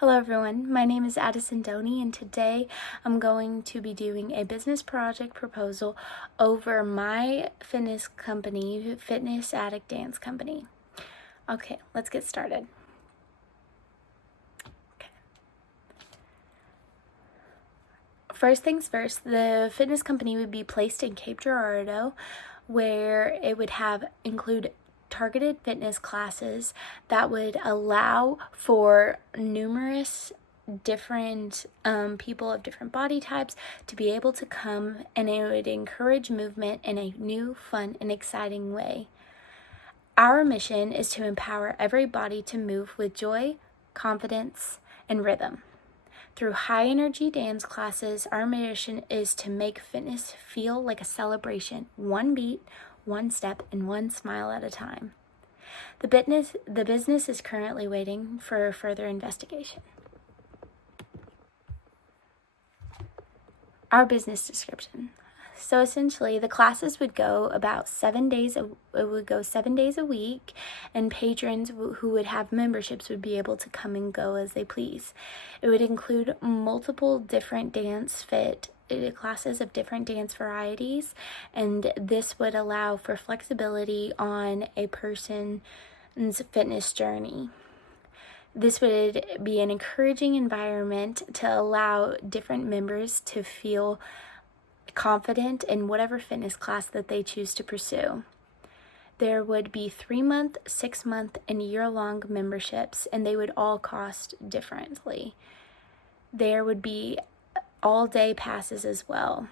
Hello everyone, my name is Addison Doney and today I'm going to be doing a business project proposal over my fitness company, Fitness Addict Dance Company. Okay, let's get started. First things first, the fitness company would be placed in Cape Girardeau, where it would include targeted fitness classes that would allow for numerous different people of different body types to be able to come, and it would encourage movement in a new, fun, and exciting way. Our mission is to empower every body to move with joy, confidence, and rhythm. Through high energy dance classes, our mission is to make fitness feel like a celebration, one beat, one step, and one smile at a time. The business is currently waiting for further investigation. Our business description. So essentially, the classes would go about 7 days. It would go 7 days a week, and patrons who would have memberships would be able to come and go as they please. It would include multiple different classes of different dance varieties, and this would allow for flexibility on a person's fitness journey. This would be an encouraging environment to allow different members to feel confident in whatever fitness class that they choose to pursue. There would be 3-month, 6-month, and year-long memberships, and they would all cost differently. There would be all-day passes as well,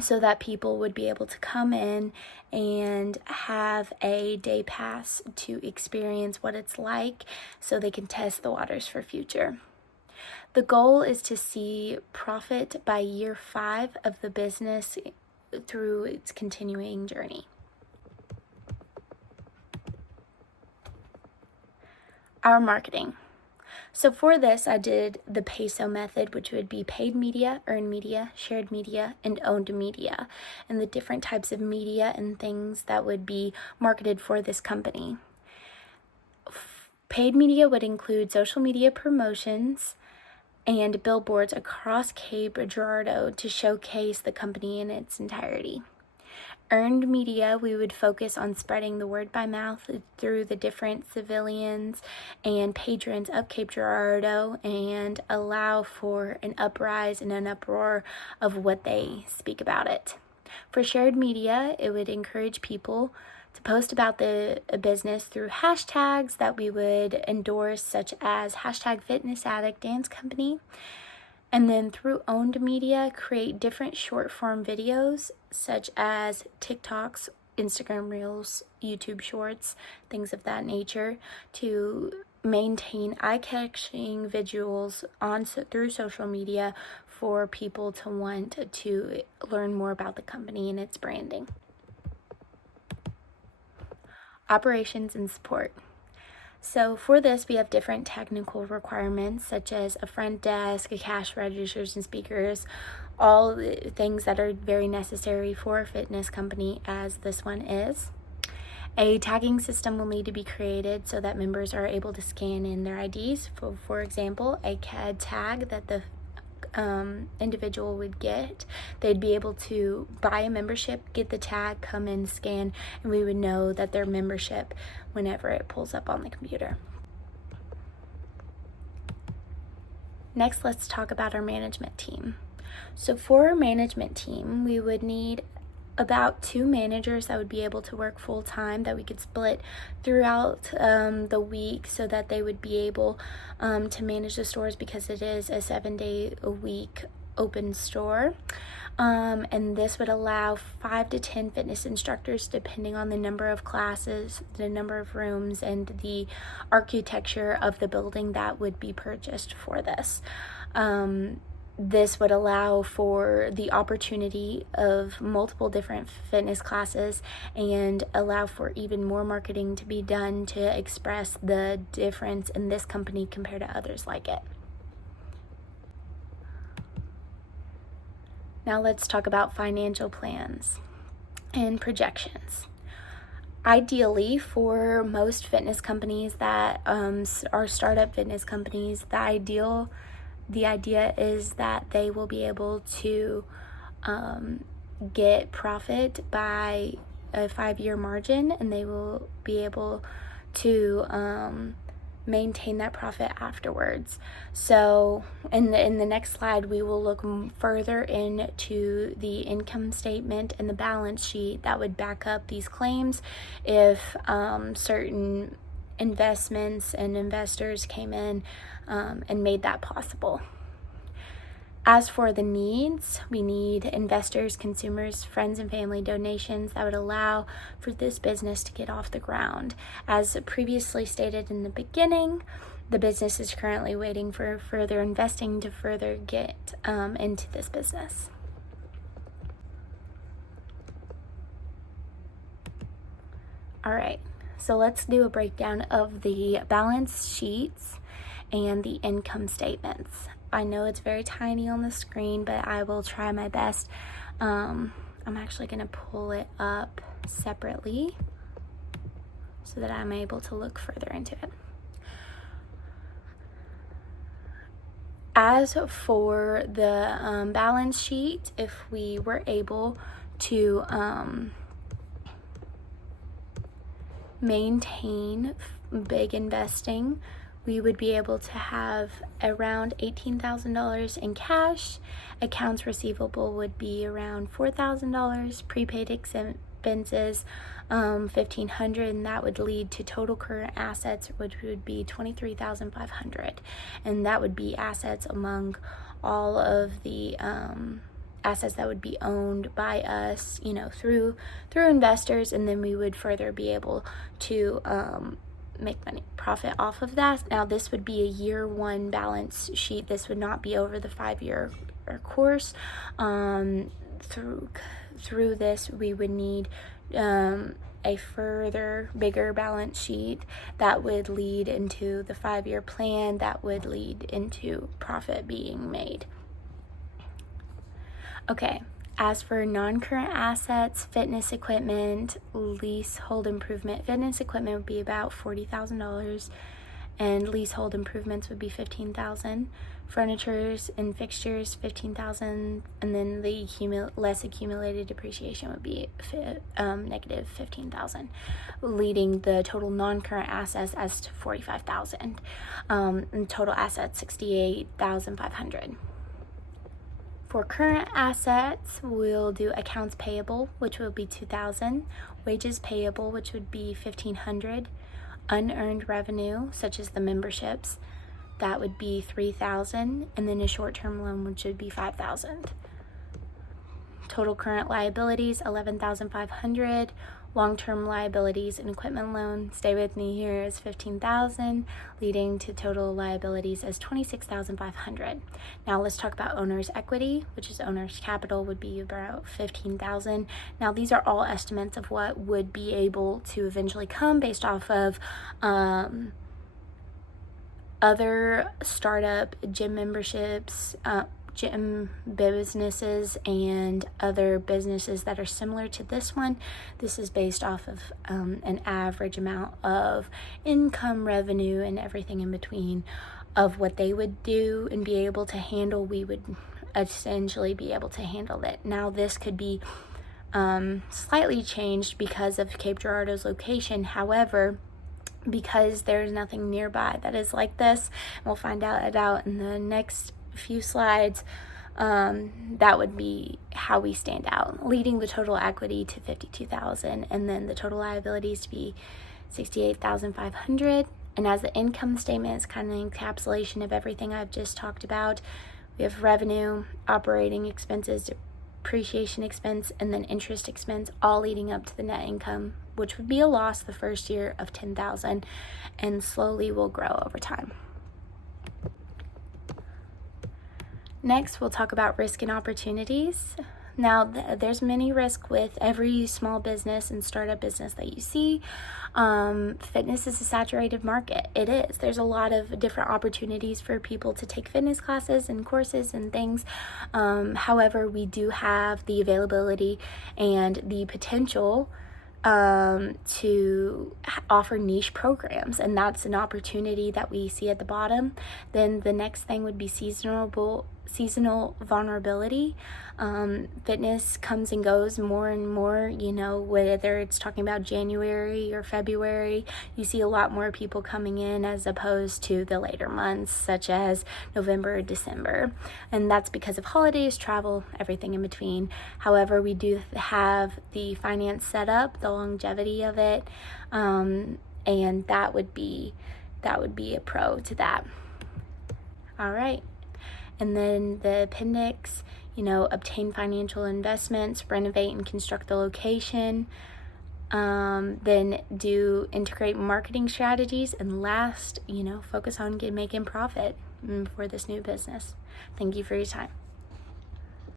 so that people would be able to come in and have a day pass to experience what it's like so they can test the waters for future. The goal is to see profit by year 5 of the business through its continuing journey. Our marketing. So for this, I did the PESO method, which would be paid media, earned media, shared media, and owned media, and the different types of media and things that would be marketed for this company. Paid media would include social media promotions and billboards across Cape Girardeau to showcase the company in its entirety. Earned media, we would focus on spreading the word by mouth through the different civilians and patrons of Cape Girardeau and allow for an uprise and an uproar of what they speak about it. For shared media, it would encourage people to post about the business through hashtags that we would endorse, such as hashtag Fitness Addict Dance Company. And then through owned media, create different short form videos such as TikToks, Instagram Reels, YouTube Shorts, things of that nature, to maintain eye-catching visuals through social media for people to want to learn more about the company and its branding. Operations and support. So for this, we have different technical requirements such as a front desk, a cash registers and speakers, all the things that are very necessary for a fitness company as this one is. A tagging system will need to be created so that members are able to scan in their IDs. For example, a CAD tag that the individual would get. They'd be able to buy a membership, get the tag, come in, scan, and we would know that their membership whenever it pulls up on the computer. Next, let's talk about our management team. So for our management team, we would need about 2 managers that would be able to work full-time, that we could split throughout the week so that they would be able to manage the stores, because it is a 7-day-a-week open store. And this would allow 5 to 10 fitness instructors depending on the number of classes, the number of rooms, and the architecture of the building that would be purchased for this. This would allow for the opportunity of multiple different fitness classes and allow for even more marketing to be done to express the difference in this company compared to others like it. Now let's talk about financial plans and projections. Ideally, for most fitness companies that are startup fitness companies, the idea is that they will be able to get profit by a 5-year margin, and they will be able to maintain that profit afterwards. So in the next slide, we will look further into the income statement and the balance sheet that would back up these claims if certain investments and investors came in and made that possible. As for the needs, we need investors, consumers, friends, and family donations that would allow for this business to get off the ground. As previously stated in the beginning, the business is currently waiting for further investing to further get into this business. All right, so let's do a breakdown of the balance sheets and the income statements. I know it's very tiny on the screen, but I will try my best. I'm actually going to pull it up separately so that I'm able to look further into it. As for the balance sheet, if we were able to maintain big investing, we would be able to have around $18,000 in cash. Accounts receivable would be around $4,000. Prepaid expenses, $1,500, and that would lead to total current assets, which would be $23,500, and that would be assets among all of the assets that would be owned by us, through investors, and then we would further be able to make money profit off of that. Now this would be a year one balance sheet. This would not be over the 5-year course. Through this we would need a further bigger balance sheet that would lead into the 5-year plan, that would lead into profit being made. Okay, as for non-current assets, fitness equipment, leasehold improvement, fitness equipment would be about $40,000, and leasehold improvements would be $15,000. Furnitures and fixtures, $15,000, and then the less accumulated depreciation would be negative $15,000, leading the total non-current assets as to $45,000, and total assets $68,500. For current assets, we'll do accounts payable, which will be $2,000, wages payable, which would be $1,500, unearned revenue, such as the memberships, that would be $3,000, and then a short-term loan, which would be $5,000. Total current liabilities, $11,500. Long-term liabilities and equipment loan, stay with me here, is $15,000, leading to total liabilities as $26,500. Now let's talk about owner's equity, which is owner's capital, would be about $15,000. Now these are all estimates of what would be able to eventually come based off of other startup gym memberships, gym businesses, and other businesses that are similar to this one. This is based off of an average amount of income, revenue, and everything in between of what they would do and be able to handle. We would essentially be able to handle it. Now this could be slightly changed because of Cape Girardeau's location. However, because there's nothing nearby that is like this, and we'll find out in the next few slides, that would be how we stand out, leading the total equity to $52,000, and then the total liabilities to be $68,500. And as the income statement is kind of an encapsulation of everything I've just talked about, we have revenue, operating expenses, depreciation expense, and then interest expense, all leading up to the net income, which would be a loss the first year of $10,000, and slowly will grow over time. Next, we'll talk about risk and opportunities. Now, there's many risks with every small business and startup business that you see. Fitness is a saturated market. It is. There's a lot of different opportunities for people to take fitness classes and courses and things. However, we do have the availability and the potential to offer niche programs, and that's an opportunity that we see at the bottom. Then the next thing would be seasonal vulnerability. Fitness comes and goes more and more, you know, whether it's talking about January or February, you see a lot more people coming in as opposed to the later months, such as November or December. And that's because of holidays, travel, everything in between. However, we do have the finance set up, the longevity of it, and that would be a pro to that. All right. And then the appendix, you know, obtain financial investments, renovate and construct the location, then do integrate marketing strategies, and last, you know, focus on making profit for this new business. Thank you for your time.